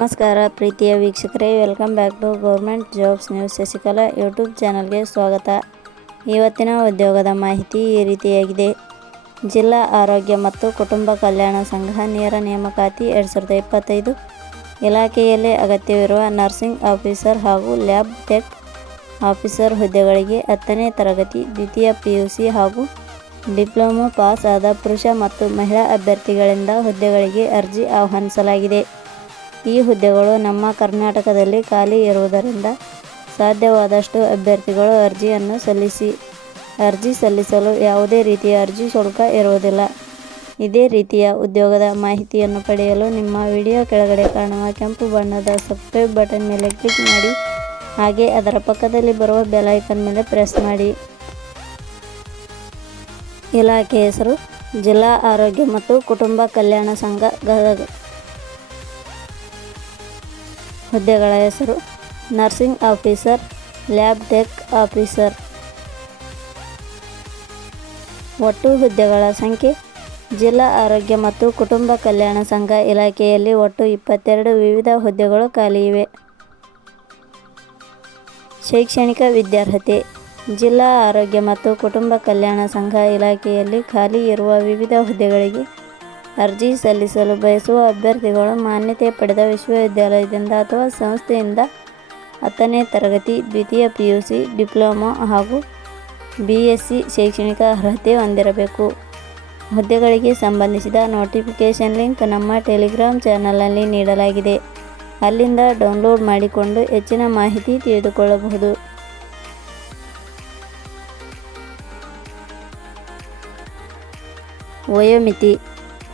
ನಮಸ್ಕಾರ ಪ್ರೀತಿಯ ವೀಕ್ಷಕರೇ, welcome back to government jobs news. Shashikala YouTube ಚಾನಲ್ಗೆ ಸ್ವಾಗತ. ಇವತ್ತಿನ ಉದ್ಯೋಗದ ಮಾಹಿತಿ ಈ ರೀತಿಯಾಗಿದೆ. ಜಿಲ್ಲಾ ಆರೋಗ್ಯ ಮತ್ತು ಕುಟುಂಬ ಕಲ್ಯಾಣ ಸಂಘ ನೇರ ನೇಮಕಾತಿ ಎರಡು ಸಾವಿರದ ಇಪ್ಪತ್ತೈದು ಇಲಾಖೆಯಲ್ಲಿ ಅಗತ್ಯವಿರುವ ನರ್ಸಿಂಗ್ ಆಫೀಸರ್ ಹಾಗೂ ಲ್ಯಾಬ್ ಟೆಕ್ ಆಫೀಸರ್ ಹುದ್ದೆಗಳಿಗೆ ಹತ್ತನೇ ತರಗತಿ, ದ್ವಿತೀಯ ಪಿ ಯು ಸಿ ಹಾಗೂ ಡಿಪ್ಲೊಮೊ ಪಾಸ್ ಆದ ಪುರುಷ ಮತ್ತು ಮಹಿಳಾ ಅಭ್ಯರ್ಥಿಗಳಿಂದ ಹುದ್ದೆಗಳಿಗೆ ಅರ್ಜಿ ಆಹ್ವಾನಿಸಲಾಗಿದೆ. ಈ ಹುದ್ದೆಗಳು ನಮ್ಮ ಕರ್ನಾಟಕದಲ್ಲಿ ಖಾಲಿ ಇರುವುದರಿಂದ ಸಾಧ್ಯವಾದಷ್ಟು ಅಭ್ಯರ್ಥಿಗಳು ಅರ್ಜಿಯನ್ನು ಸಲ್ಲಿಸಿ, ಅರ್ಜಿ ಸಲ್ಲಿಸಲು ಯಾವುದೇ ರೀತಿಯ ಅರ್ಜಿ ಶುಲ್ಕ ಇರುವುದಿಲ್ಲ. ಇದೇ ರೀತಿಯ ಉದ್ಯೋಗದ ಮಾಹಿತಿಯನ್ನು ಪಡೆಯಲು ನಿಮ್ಮ ವಿಡಿಯೋ ಕೆಳಗಡೆ ಕಾಣುವ ಕೆಂಪು ಬಣ್ಣದ ಸಬ್ಸ್ಕ್ರೈಬ್ ಬಟನ್ ಮೇಲೆ ಕ್ಲಿಕ್ ಮಾಡಿ, ಹಾಗೆ ಅದರ ಪಕ್ಕದಲ್ಲಿ ಬರುವ ಬೆಲೈಕನ್ ಮೇಲೆ ಪ್ರೆಸ್ ಮಾಡಿ. ಇಲಾಖೆ ಹೆಸರು, ಜಿಲ್ಲಾ ಆರೋಗ್ಯ ಮತ್ತು ಕುಟುಂಬ ಕಲ್ಯಾಣ ಸಂಘ ಗದಗ ಹುದ್ದೆಗಳ ಹೆಸರು, nursing officer, lab tech officer. ಒಟ್ಟು ಹುದ್ದೆಗಳ ಸಂಖ್ಯೆ, ಜಿಲ್ಲಾ ಆರೋಗ್ಯ ಮತ್ತು ಕುಟುಂಬ ಕಲ್ಯಾಣ ಸಂಘ ಇಲಾಖೆಯಲ್ಲಿ ಒಟ್ಟು ಇಪ್ಪತ್ತೆರಡು ವಿವಿಧ ಹುದ್ದೆಗಳು ಖಾಲಿ ಇವೆ. ಶೈಕ್ಷಣಿಕ ವಿದ್ಯಾರ್ಹತೆ, ಜಿಲ್ಲಾ ಆರೋಗ್ಯ ಮತ್ತು ಕುಟುಂಬ ಕಲ್ಯಾಣ ಸಂಘ ಇಲಾಖೆಯಲ್ಲಿ ಖಾಲಿ ಇರುವ ವಿವಿಧ ಹುದ್ದೆಗಳಿಗೆ ಅರ್ಜಿ ಸಲ್ಲಿಸಲು ಬಯಸುವ ಅಭ್ಯರ್ಥಿಗಳು ಮಾನ್ಯತೆ ಪಡೆದ ವಿಶ್ವವಿದ್ಯಾಲಯದಿಂದ ಅಥವಾ ಸಂಸ್ಥೆಯಿಂದ ಹತ್ತನೇ ತರಗತಿ, ದ್ವಿತೀಯ ಪಿ ಯು ಸಿ ಡಿಪ್ಲೊಮಾ ಹಾಗೂ ಬಿ ಎಸ್ ಸಿ ಶೈಕ್ಷಣಿಕ ಅರ್ಹತೆ ಹೊಂದಿರಬೇಕು. ಹುದ್ದೆಗಳಿಗೆ ಸಂಬಂಧಿಸಿದ ನೋಟಿಫಿಕೇಷನ್ ಲಿಂಕ್ ನಮ್ಮ ಟೆಲಿಗ್ರಾಮ್ ಚಾನಲ್ನಲ್ಲಿ ನೀಡಲಾಗಿದೆ. ಅಲ್ಲಿಂದ ಡೌನ್ಲೋಡ್ ಮಾಡಿಕೊಂಡು ಹೆಚ್ಚಿನ ಮಾಹಿತಿ ತಿಳಿದುಕೊಳ್ಳಬಹುದು. ವಯೋಮಿತಿ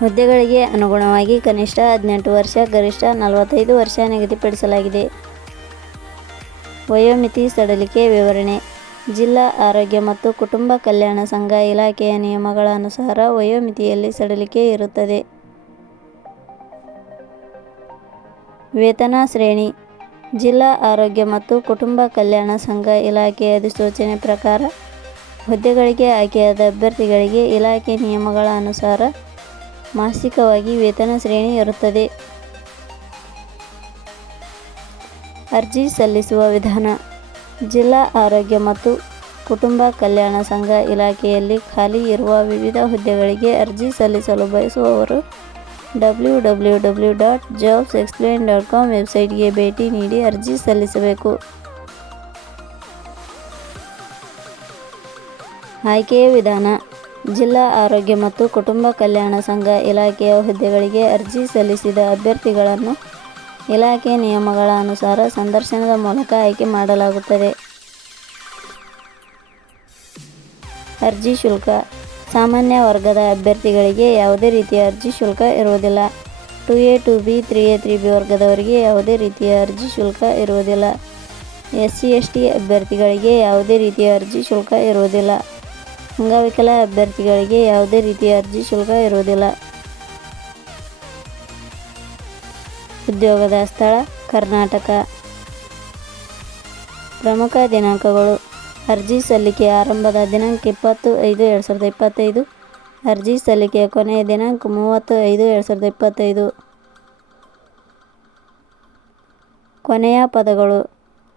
ಹುದ್ದೆಗಳಿಗೆ ಅನುಗುಣವಾಗಿ ಕನಿಷ್ಠ ಹದಿನೆಂಟು ವರ್ಷ, ಗರಿಷ್ಠ ನಲವತ್ತೈದು ವರ್ಷ ನಿಗದಿಪಡಿಸಲಾಗಿದೆ. ವಯೋಮಿತಿ ಸಡಲಿಕೆ ವಿವರಣೆ. ಜಿಲ್ಲಾ ಆರೋಗ್ಯ ಮತ್ತು ಕುಟುಂಬ ಕಲ್ಯಾಣ ಸಂಘ ಇಲಾಖೆಯ ನಿಯಮಗಳ ಅನುಸಾರ ವಯೋಮಿತಿಯಲ್ಲಿ ಸಡಲಿಕೆ ಇರುತ್ತದೆ. ವೇತನ ಶ್ರೇಣಿ. ಜಿಲ್ಲಾ ಆರೋಗ್ಯ ಮತ್ತು ಕುಟುಂಬ ಕಲ್ಯಾಣ ಸಂಘ ಇಲಾಖೆಯ ಅಧಿಸೂಚನೆ ಪ್ರಕಾರ ಹುದ್ದೆಗಳಿಗೆ ಆಯ್ಕೆಯಾದ ಅಭ್ಯರ್ಥಿಗಳಿಗೆ ಇಲಾಖೆ ನಿಯಮಗಳ ಅನುಸಾರ ಮಾಸಿಕವಾಗಿ ವೇತನ ಶ್ರೇಣಿ ಇರುತ್ತದೆ ಅರ್ಜಿ ಸಲ್ಲಿಸುವ ವಿಧಾನ. ಜಿಲ್ಲಾ ಆರೋಗ್ಯ ಮತ್ತು ಕುಟುಂಬ ಕಲ್ಯಾಣ ಸಂಘ ಇಲಾಖೆಯಲ್ಲಿ ಖಾಲಿ ಇರುವ ವಿವಿಧ ಹುದ್ದೆಗಳಿಗೆ ಅರ್ಜಿ ಸಲ್ಲಿಸಲು ಬಯಸುವವರು W W W dot jobs explain dot com ವೆಬ್ಸೈಟ್ಗೆ ಭೇಟಿ ನೀಡಿ ಅರ್ಜಿ ಸಲ್ಲಿಸಬೇಕು. ಆಯ್ಕೆಯ ವಿಧಾನ. ಜಿಲ್ಲಾ ಆರೋಗ್ಯ ಮತ್ತು ಕುಟುಂಬ ಕಲ್ಯಾಣ ಸಂಘ ಇಲಾಖೆಯ ಹುದ್ದೆಗಳಿಗೆ ಅರ್ಜಿ ಸಲ್ಲಿಸಿದ ಅಭ್ಯರ್ಥಿಗಳನ್ನು ಇಲಾಖೆ ನಿಯಮಗಳ ಅನುಸಾರ ಸಂದರ್ಶನದ ಮೂಲಕ ಆಯ್ಕೆ ಮಾಡಲಾಗುತ್ತದೆ. ಅರ್ಜಿ ಶುಲ್ಕ. ಸಾಮಾನ್ಯ ವರ್ಗದ ಅಭ್ಯರ್ಥಿಗಳಿಗೆ ಯಾವುದೇ ರೀತಿಯ ಅರ್ಜಿ ಶುಲ್ಕ ಇರುವುದಿಲ್ಲ. Two A, two B, three A, three B ವರ್ಗದವರಿಗೆ ಯಾವುದೇ ರೀತಿಯ ಅರ್ಜಿ ಶುಲ್ಕ ಇರುವುದಿಲ್ಲ. ಎಸ್ ಸಿ ಎಸ್ ಟಿ ಅಭ್ಯರ್ಥಿಗಳಿಗೆ ಯಾವುದೇ ರೀತಿಯ ಅರ್ಜಿ ಶುಲ್ಕ ಇರುವುದಿಲ್ಲ. ಅಂಗವಿಕಲ ಅಭ್ಯರ್ಥಿಗಳಿಗೆ ಯಾವುದೇ ರೀತಿಯ ಅರ್ಜಿ ಶುಲ್ಕ ಇರುವುದಿಲ್ಲ. ಉದ್ಯೋಗದ ಸ್ಥಳ, ಕರ್ನಾಟಕ. ಪ್ರಮುಖ ದಿನಾಂಕಗಳು. ಅರ್ಜಿ ಸಲ್ಲಿಕೆ ಆರಂಭದ ದಿನಾಂಕ ಇಪ್ಪತ್ತು ಐದು ಎರಡು ಸಾವಿರದ ಇಪ್ಪತ್ತೈದು. ಅರ್ಜಿ ಸಲ್ಲಿಕೆಯ ಕೊನೆಯ ದಿನಾಂಕ ಮೂವತ್ತು ಐದು ಎರಡು ಸಾವಿರದ ಇಪ್ಪತ್ತೈದು. ಕೊನೆಯ ಪದಗಳು.